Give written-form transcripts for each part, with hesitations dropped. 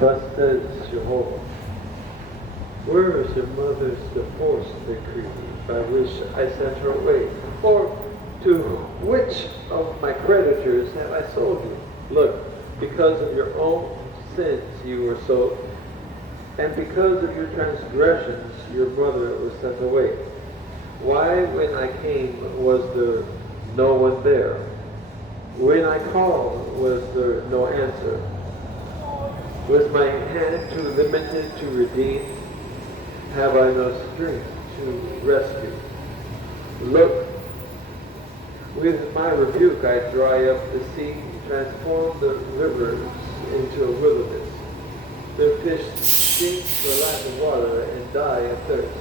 Thus says Jehovah, where is your mother's divorce decree by which I sent her away? Or to which of my creditors have I sold you? Look, because of your own sins you were sold, and because of your transgressions your mother was sent away. Why, when I came, was there no one there? When I called, was there no answer? Was my hand too limited to redeem? Have I no strength to rescue? Look, with my rebuke I dry up the sea, transform the rivers into a wilderness. The fish sink for lack of water and die of thirst.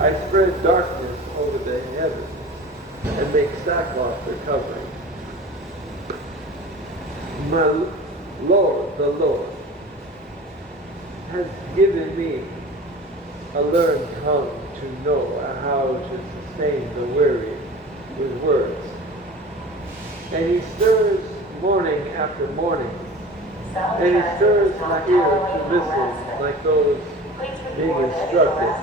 I spread darkness over the heavens and make sackcloth their covering. My Lord, the Lord, has given me a learned tongue to know how to sustain the weary with words. And he stirs morning after morning, and he stirs my ear to listen like those being instructed.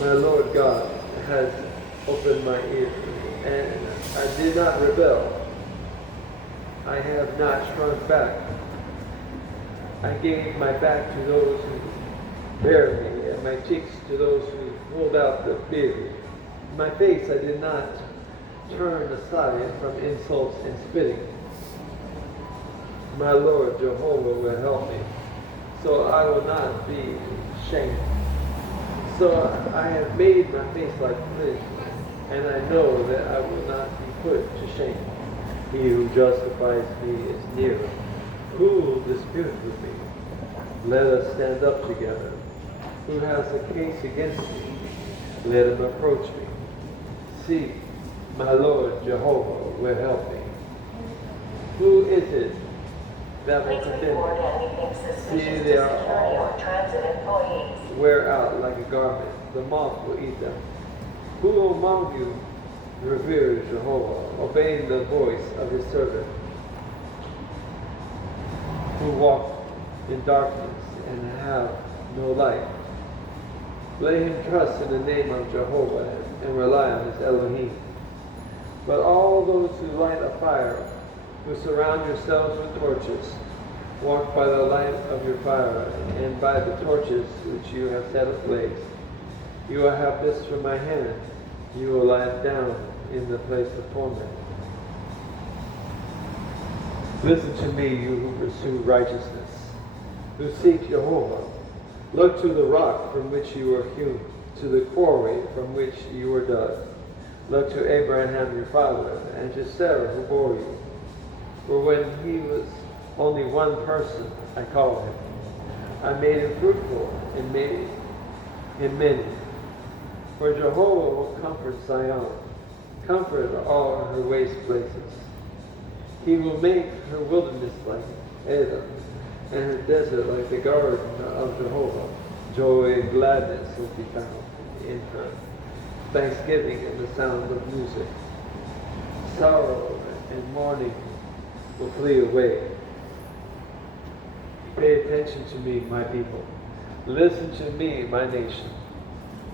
My Lord God has opened my ears, and I did not rebel. I have not shrunk back. I gave my back to those who bear me, and my cheeks to those who pulled out the beard. My face I did not turn aside from insults and spitting. My Lord Jehovah will help me, so I will not be shamed. So I have made my face like flint, and I know that I will not be put to shame. He who justifies me is near. Who will dispute with me? Let us stand up together. Who has a case against me? Let him approach me. See, my Lord Jehovah will help me. Who is it that will condemn me? See, they are all wear out like a garment. The moth will eat them. Who among you reveres Jehovah, obeying the voice of his servant, who walk in darkness and have no light? Let him trust in the name of Jehovah and rely on his Elohim. But all those who light a fire, who surround yourselves with torches, walk by the light of your fire and by the torches which you have set ablaze. You will have this from my hand. You will lie down in the place of torment. Listen to me, you who pursue righteousness, who seek Jehovah. Look to the rock from which you were hewn, to the quarry from which you were dug. Look to Abraham your father, and to Sarah who bore you. For when he was only one person, I called him. I made him fruitful and made him many. For Jehovah will comfort Zion, comfort all her waste places. He will make her wilderness like Edom, and her desert like the garden of Jehovah. Joy and gladness will be found in her, thanksgiving and the sound of music. Sorrow and mourning will flee away. Pay attention to me, my people. Listen to me, my nation.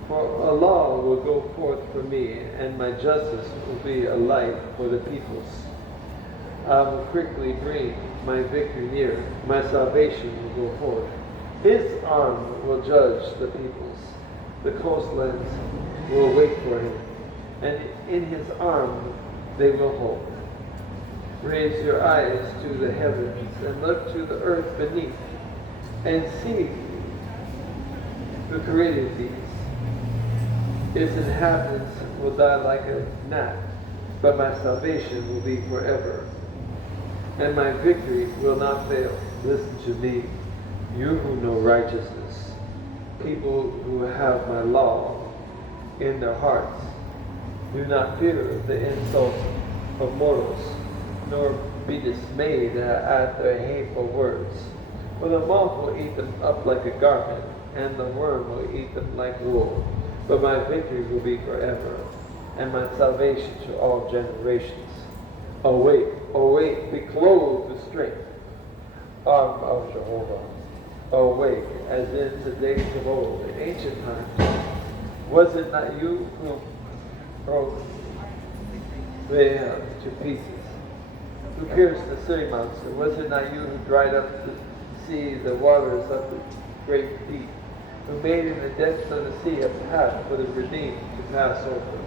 For a law will go forth for me, and my justice will be a light for the peoples. I will quickly bring my victory near. My salvation will go forth. His arm will judge the peoples. The coastlands will wait for him, and in his arm they will hope. Raise your eyes to the heavens and look to the earth beneath, and see who created these. Its inhabitants will die like a gnat, but my salvation will be forever, and my victory will not fail. Listen to me, you who know righteousness, people who have my law in their hearts. Do not fear the insults of mortals, nor be dismayed at their hateful words. For the moth will eat them up like a garment, and the worm will eat them like wool. But my victory will be forever, and my salvation to all generations. Awake, awake, be clothed with strength, arm of Jehovah. Awake, as in the days of old, in ancient times. Was it not you who broke Rahab to pieces, who pierced the sea monster? Was it not you who dried up the sea, the waters of the great deep, who made in the depths of the sea a path for the redeemed to pass over?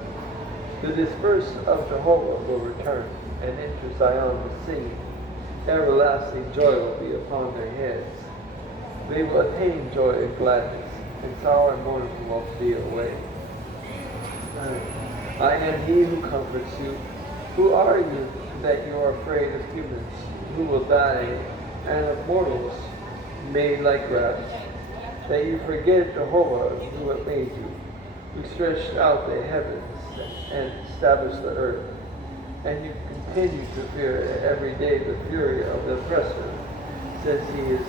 The dispersed of Jehovah will return and enter Zion with singing. Everlasting joy will be upon their heads. They will attain joy and gladness, and sorrow and mourning will be away. I am he who comforts you. Who are you that you are afraid of humans, who will die, and of mortals made like grass? That you forget Jehovah, who had made you, who stretched out the heavens and established the earth. And you continue to fear every day the fury of the oppressor, since he is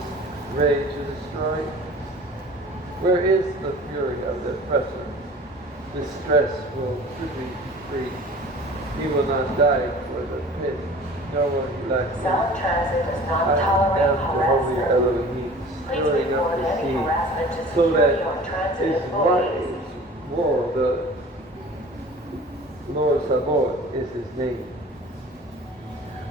ready to destroy. Where is the fury of the oppressor? Distress will quickly be free. He will not die for the pit, nor will he lack food. South Transit does not tolerate harassment. Elohim, Please stirring up report the any sea, harassment to so security that or transit his employees. war, the Lord Sabaoth is his name.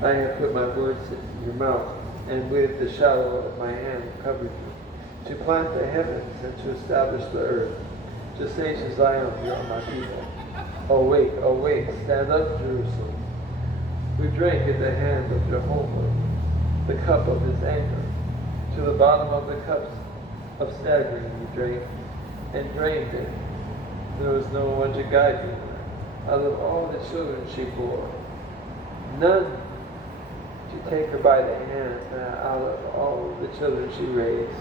I have put my words in your mouth, and with the shadow of my hand covered you, to plant the heavens and to establish the earth, to say to Zion, you are my people. Awake, awake, stand up, Jerusalem. We drank at the hand of Jehovah the cup of his anger. To the bottom of the cups of staggering we drank, and drained it. There was no one to guide me. Out of all the children she bore, none to take her by the hand. Out of all the children she raised,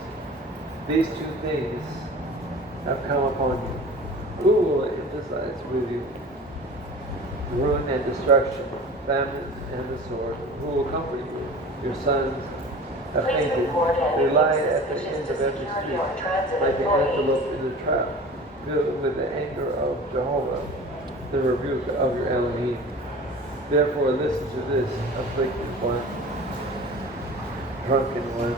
these two things have come upon you. Who will emphasize with you? Ruin and destruction, famine and the sword. Who will comfort you? Your sons have fainted. They lie at the end of every street, like the antelope in the trap, filled with the anger of Jehovah, the rebuke of your Elohim. Therefore listen to this, afflicted one, drunken one,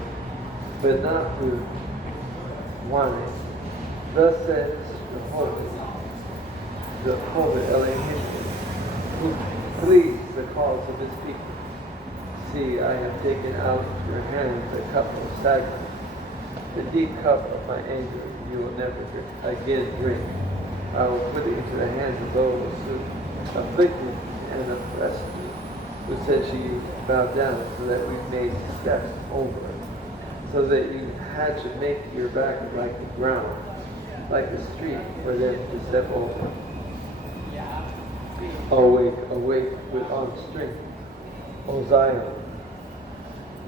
but not with wine. Thus says Jehovah Elohim, who pleads the cause of his people. See, I have taken out of your hands a cup of staggering, the deep cup of my anger. You will never again drink. I will put it into the hands of those who afflict you and oppress you, who said to you, bow down, so that we made steps over, so that you had to make your back like the ground, like a street for them to step over. Awake, awake, put on strength, O Zion.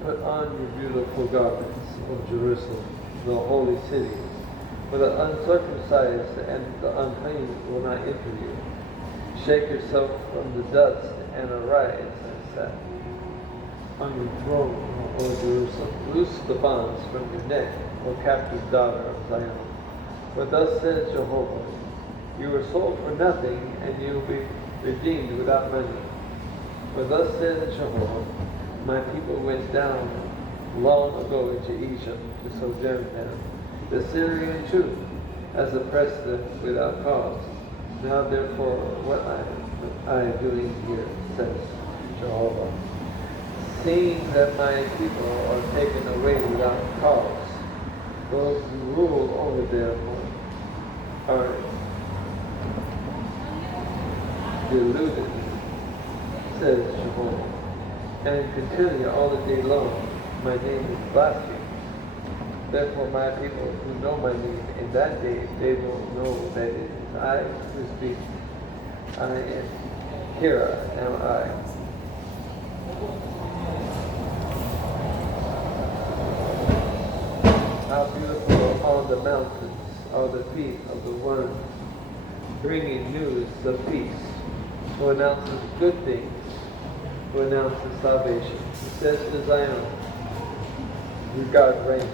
Put on your beautiful garments, O Jerusalem, the holy city. For the uncircumcised and the unclean will not enter you. Shake yourself from the dust and arise and set on your throne, O Jerusalem. Loose the bonds from your neck, O captive daughter of Zion. For thus says Jehovah, you were sold for nothing, and you will be redeemed without money. For thus says Jehovah, my people went down long ago into Egypt to sojourn there. The Syrian too has oppressed them without cause. Now therefore, what I am doing here, says Jehovah. Seeing that my people are taken away without cause, those who rule over them are deluded, says Jehovah, and continue all the day long. My name is blasphemed. Therefore my people who know my name, in that day they will know that it is I who speak. I am, here am I. How beautiful upon the mountains are the feet of the one bringing news of peace, who announces good things, who announces salvation. He says to Zion, your God reigns.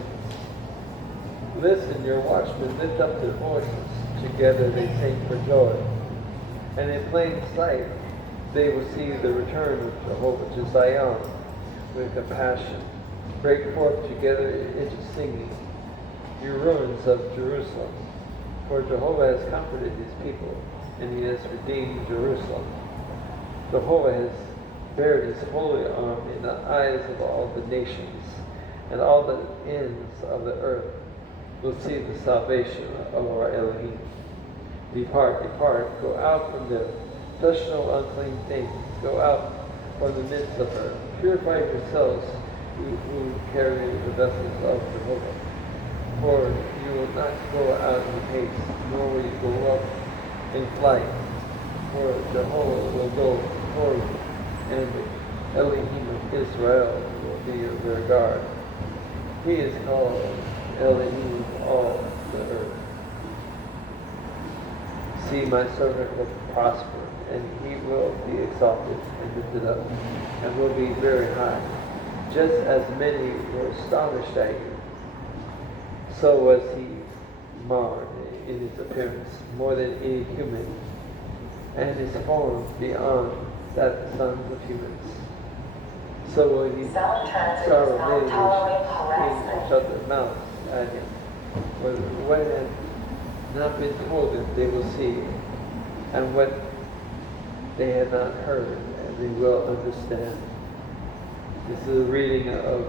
Listen, your watchmen lift up their voices. Together they sing for joy. And in plain sight, They will see the return of Jehovah to Zion with compassion. Break forth together into singing, you ruins of Jerusalem. For Jehovah has comforted his people, and he has redeemed Jerusalem. Jehovah has bared his holy arm in the eyes of all the nations, and all the ends of the earth will see the salvation of our Elohim. Depart, depart, go out from them. Touch no unclean things. Go out from the midst of her. Purify yourselves, who carry the vessels of Jehovah. For you will not go out in haste, nor will you go up in flight. For Jehovah will go before you, and the Elohim of Israel will be your guard. He is called Elohim of all the earth. See, my servant will prosper, and he will be exalted and lifted up, and will be very high. Just as many were astonished at you, so was he marred in his appearance more than any human, and his form beyond that of the sons of humans. So will he sorrow many nations and shut their mouths at him. For what had not been told them they will see, and what they had not heard, and they will understand. This is a reading of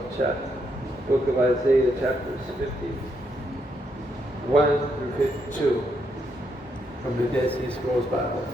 book of Isaiah, chapters 51 through 52 from the Dead Sea Scrolls Bible.